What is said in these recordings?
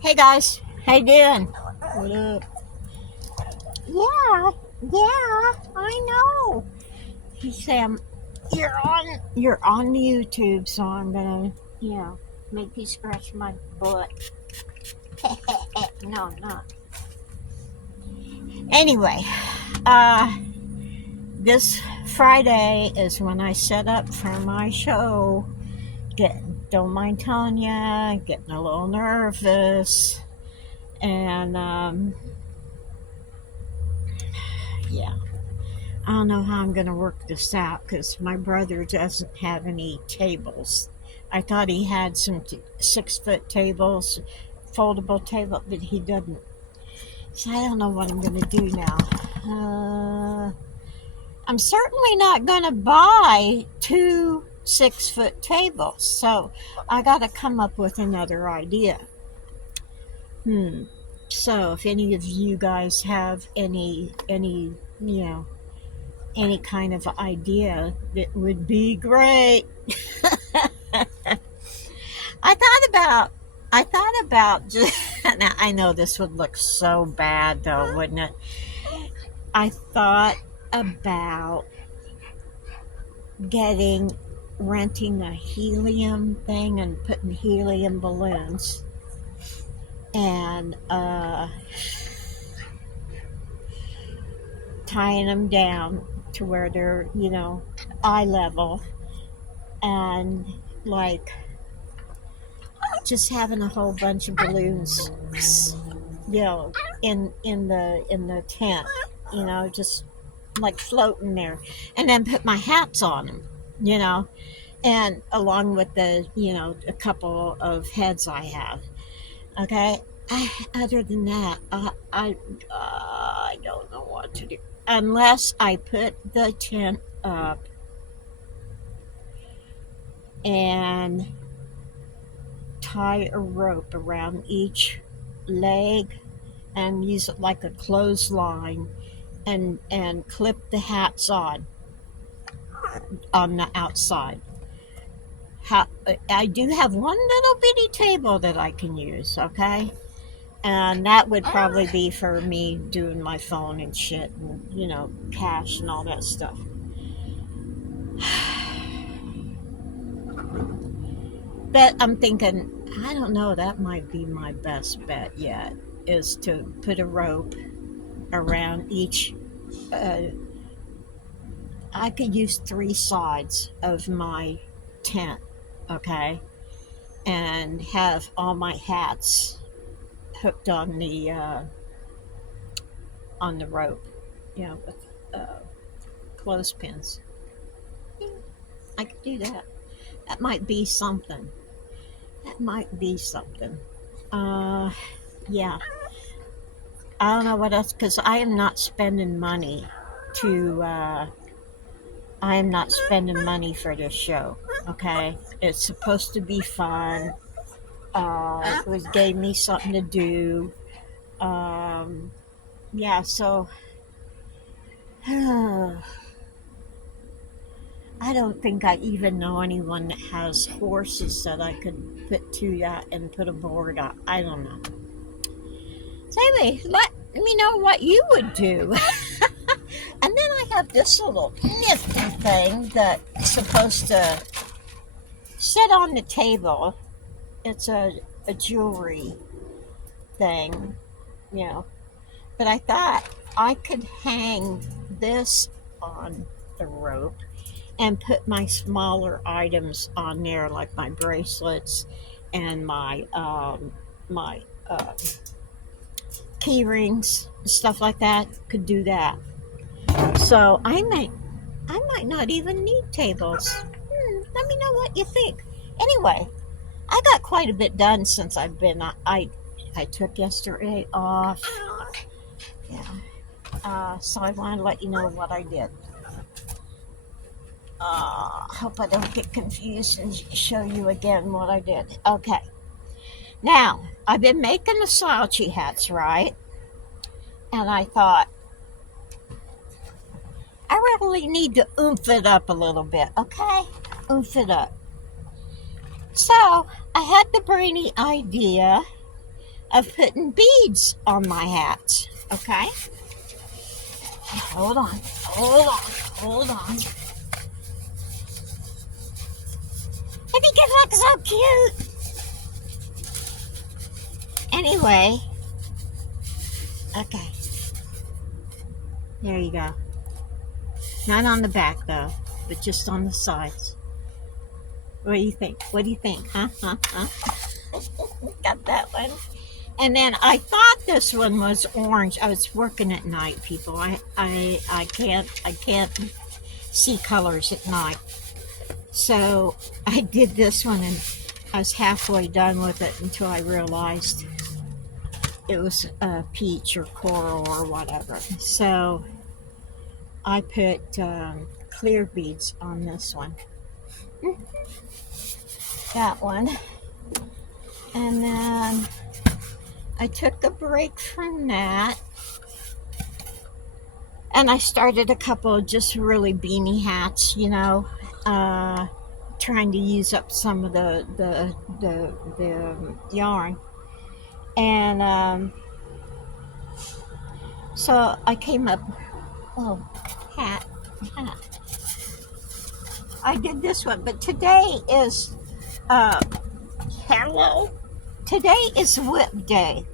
Hey guys, how you doing? What up? Yeah, I know. Hey Sam, you're on YouTube, so I'm gonna, make you scratch my butt. No, I'm not. Anyway, uh, this Friday is when I set up for my show. Don't mind telling ya, getting a little nervous, and yeah. I don't know how I'm going to work this out because my brother doesn't have any tables. I thought he had some 6 foot tables, foldable table, but he doesn't. So I don't know what I'm going to do now. I'm certainly not going to buy 2 6 foot tables, so I got to come up with another idea. So if any of you guys have any kind of idea, that would be great. I thought about just now, I know this would look so bad though, wouldn't it? I thought about renting a helium thing and putting helium balloons and tying them down to where they're, eye level, and like just having a whole bunch of balloons, in the tent, just like floating there, and then put my hats on them, and along with the, a couple of heads I have. Okay. Other than that, I don't know what to do unless I put the tent up and tie a rope around each leg and use it like a clothesline and clip the hats on the outside. I do have one little bitty table that I can use, okay? And that would probably be for me doing my phone and shit and, cash and all that stuff. But I'm thinking, I don't know, that might be my best bet yet, is to put a rope around each. I could use 3 sides of my tent, okay? And have all my hats hooked on the rope, with clothespins. I could do that. That might be something. Yeah. I don't know what else, because I am not spending money for this show. Okay, it's supposed to be fun. It gave me something to do. Yeah. So I don't think I even know anyone that has horses that I could put to that and put a board on. I don't know. So anyway, let me know what you would do. And then I have this little nifty thing that's supposed to sit on the table. It's a jewelry thing, But I thought I could hang this on the rope and put my smaller items on there, like my bracelets and my key rings, stuff like that. Could do that. So I might not even need tables. Let me know what you think. Anyway, I got quite a bit done since I've been. I took yesterday off. Yeah. So I want to let you know what I did. Hope I don't get confused and show you again what I did. Okay. Now, I've been making the slouchy hats, right? And I thought, I really need to oomph it up a little bit, okay? Oomph it up. So, I had the brainy idea of putting beads on my hats. Okay? Hold on. I think it looks so cute. Anyway, okay. There you go. Not on the back though, but just on the sides. What do you think? Huh? Got that one. And then I thought this one was orange. I was working at night, people. I can't see colors at night. So I did this one, and I was halfway done with it until I realized it was peach or coral or whatever. So I put clear beads on this one. That one. And then I took a break from that, and I started a couple of just really beanie hats, trying to use up some of the yarn. And so I came up, hat. I did this one, but today is Today is Whip Day.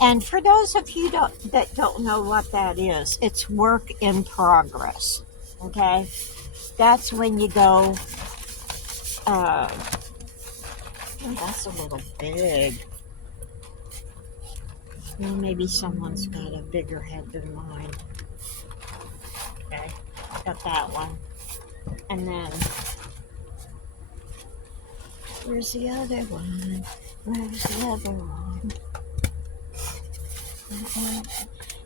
And for those of you that don't know what that is, it's work in progress. Okay? That's when you go, that's a little big. Well, maybe someone's got a bigger head than mine. Okay, got that one. And then, where's the other one?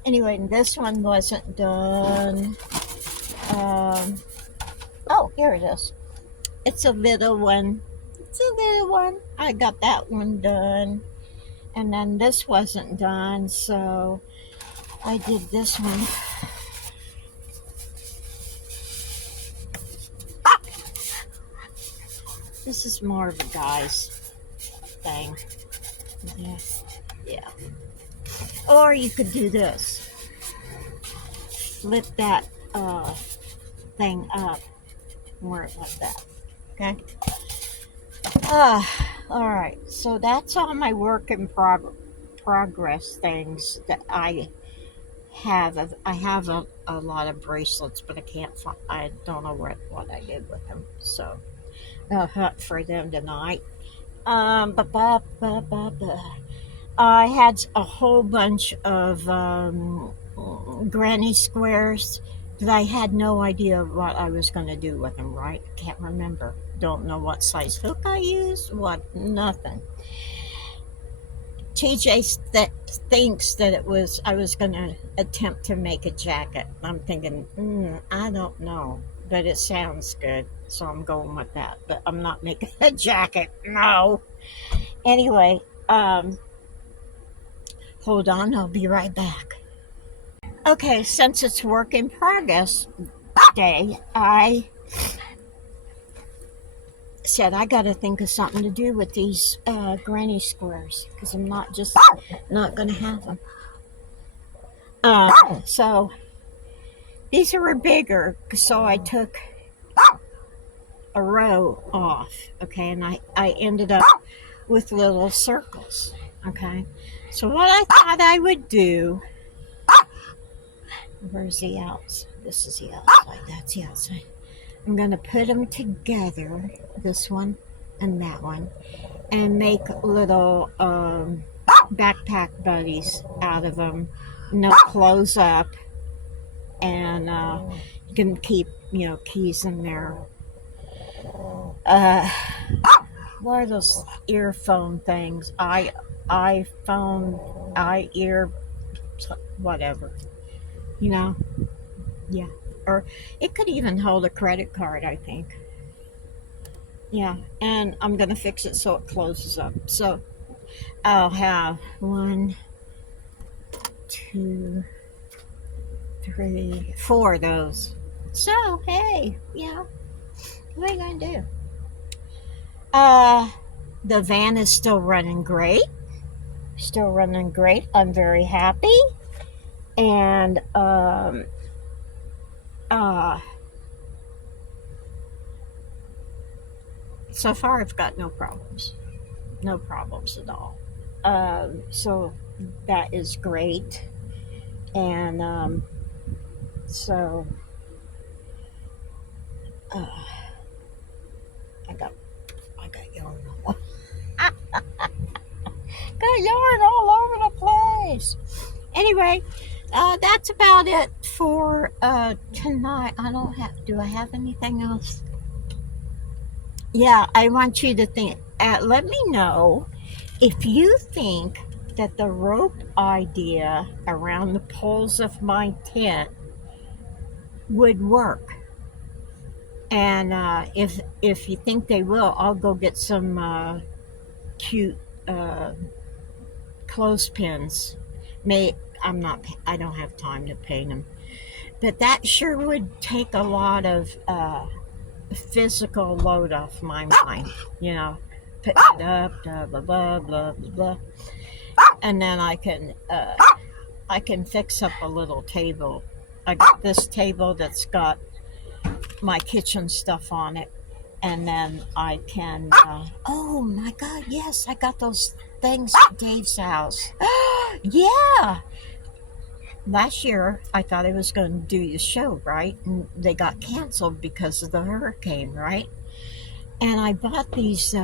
Anyway, this one wasn't done. Oh, here it is. It's a little one. I got that one done. And then this wasn't done, so I did this one. This is more of a guy's thing. Yeah. Or you could do this. Flip that thing up and wear it like that. Okay? Alright. So that's all my work in progress things that I have. I have a lot of bracelets, but I don't know what I did with them. So I'll hunt for them tonight. I had a whole bunch of granny squares that I had no idea what I was going to do with them, right? Can't remember. Don't know what size hook I used, nothing. TJ thinks that I was going to attempt to make a jacket. I'm thinking, I don't know, but it sounds good, so I'm going with that. But I'm not making a jacket, no. Anyway, hold on, I'll be right back. Okay, since it's work in progress day, I said I got to think of something to do with these granny squares, because I'm not going to have them. So these are bigger, so I took a row off, okay, and I ended up with little circles, okay. So what I thought I would do, where's the outside? This is the outside, that's the outside. I'm going to put them together, this one and that one, and make little backpack buddies out of them. No close up, and you can keep, keys in there. What are those earphone things? iPhone, ear, whatever. Yeah. Or it could even hold a credit card, I think. Yeah, and I'm going to fix it so it closes up. So I'll have 1, 2, 3, 4 of those. So, hey, what are you going to do? The van is still running great. Still running great. I'm very happy. And uh, so far, I've got no problems. No problems at all. So that is great. And so uh, I got yarn. Got yarn all over the place. Anyway, that's about it for tonight. I don't have. Do I have anything else? Yeah, I want you to think. Let me know if you think that the rope idea around the poles of my tent would work. And if you think they will, I'll go get some cute clothespins. I don't have time to paint them, but that sure would take a lot of physical load off my mind. Put it up, blah blah blah blah blah, and then I can fix up a little table. I got this table that's got my kitchen stuff on it, and then I can. Oh my God! Yes, I got those things at Dave's house. Yeah. Last year, I thought I was going to do the show, right? And they got canceled because of the hurricane, right? And I bought these.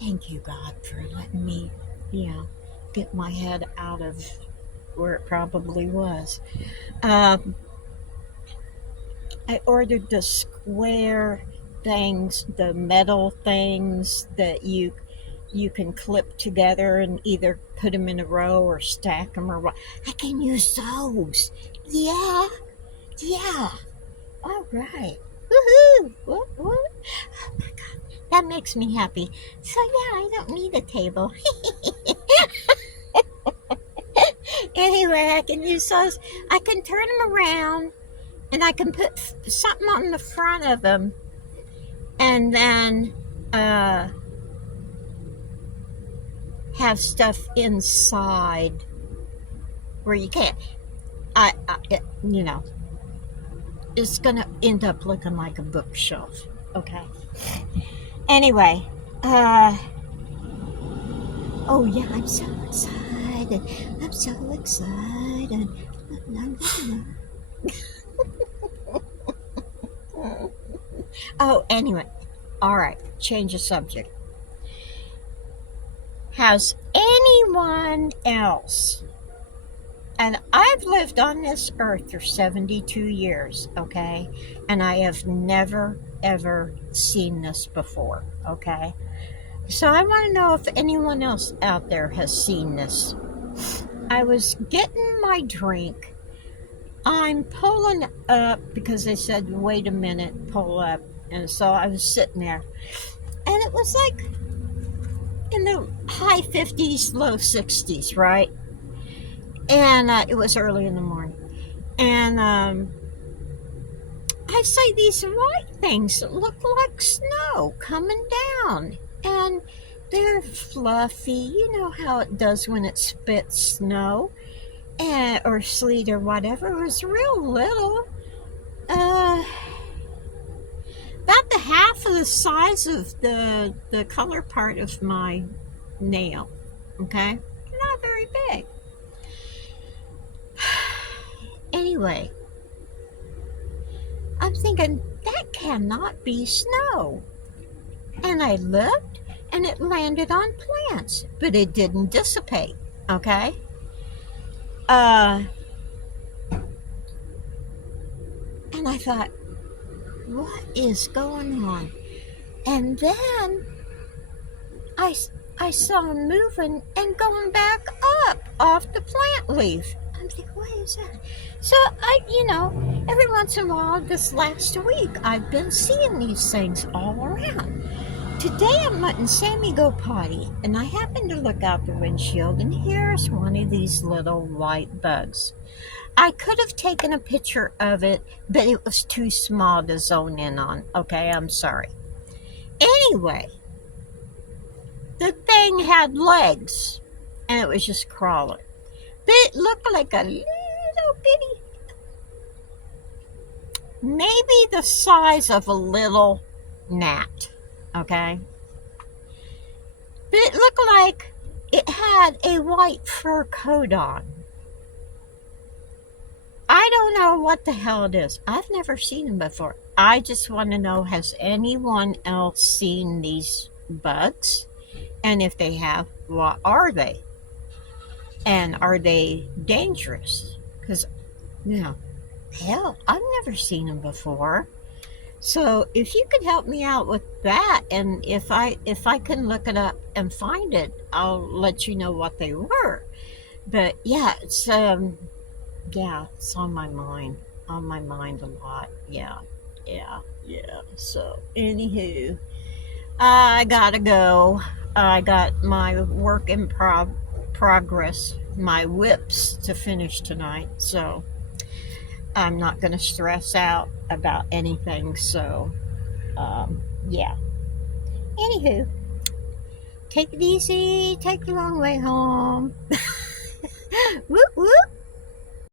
Thank you, God, for letting me, get my head out of where it probably was. Um, I ordered the square things, the metal things that you can clip together and either put them in a row or stack them or what. I can use those. Yeah, yeah. All right. Woohoo! What? Oh my God, that makes me happy. So yeah, I don't need a table. Anyway, I can use those. I can turn them around, and I can put something on the front of them, and then have stuff inside where you can't. It's gonna end up looking like a bookshelf. Okay. Anyway, oh yeah, I'm so excited. I'm so excited. Oh, anyway, all right. Change the subject. Has anyone else? And I've lived on this earth for 72 years, okay? And I have never, ever seen this before, okay? So I want to know if anyone else out there has seen this. I was getting my drink. I'm pulling up because they said, wait a minute, pull up. And so I was sitting there. And it was like in the high 50s, low 60s, right? And it was early in the morning. And I see these white things that look like snow coming down. And they're fluffy. You know how it does when it spits snow or sleet or whatever. It was real little. About the half of the size of the color part of my nail. Okay? Not very big. Anyway, I'm thinking, that cannot be snow. And I looked, and it landed on plants, but it didn't dissipate, okay? And I thought, what is going on? And then I saw them moving and going back up off the plant leaf. I'm thinking, what is that? So every once in a while, this last week, I've been seeing these things all around. Today, I'm letting Sammy go potty, and I happened to look out the windshield, and here's one of these little white bugs. I could have taken a picture of it, but it was too small to zone in on. Okay, I'm sorry. Anyway, the thing had legs, and it was just crawling. But it looked like a little bitty, maybe the size of a little gnat, okay? But it looked like it had a white fur coat on. I don't know what the hell it is. I've never seen them before. I just want to know, has anyone else seen these bugs? And if they have, what are they? And are they dangerous? Because, hell, I've never seen them before. So if you could help me out with that, and if I can look it up and find it, I'll let you know what they were. But yeah, it's on my mind. On my mind a lot. Yeah. So anywho, I gotta go. I got my work in progress, my whips to finish tonight. So I'm not gonna stress out about anything. So yeah. Anywho, take it easy. Take the long way home. Whoop whoop.